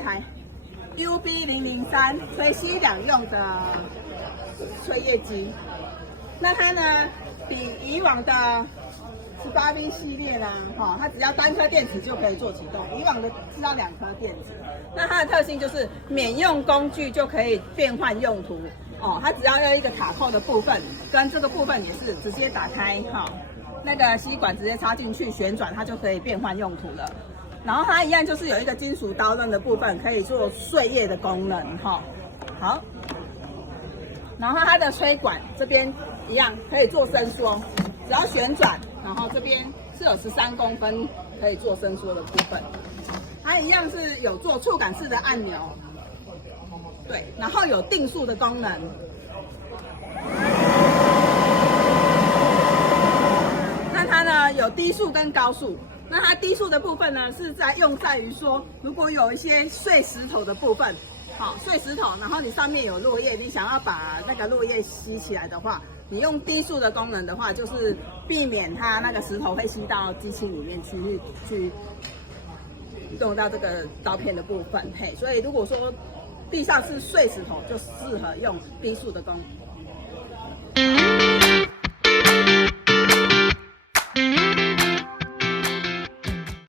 一台 UB003吹吸两用的吹叶机。那它呢，比以往的18V 系列啦，它只要单颗电池就可以做启动，以往的是要2颗电池。那它的特性就是免用工具就可以变换用途它只要有一个卡扣的部分，跟这个部分也是直接打开那个吸管直接插进去旋转，它就可以变换用途了。然后它一样就是有一个金属刀刃的部分，可以做碎叶的功能好。然后它的吹管这边一样可以做伸缩，只要旋转，然后这边是有13公分可以做伸缩的部分。它一样是有做触感式的按钮，对，然后有定速的功能。那它呢有低速跟高速。那它低速的部分呢是用在于说，如果有一些碎石头的部分，碎石头，然后你上面有落叶，你想要把那个落叶吸起来的话，你用低速的功能的话，就是避免它那个石头会吸到机器里面去用到这个刀片的部分。所以如果说地上是碎石头，就适合用低速的功能。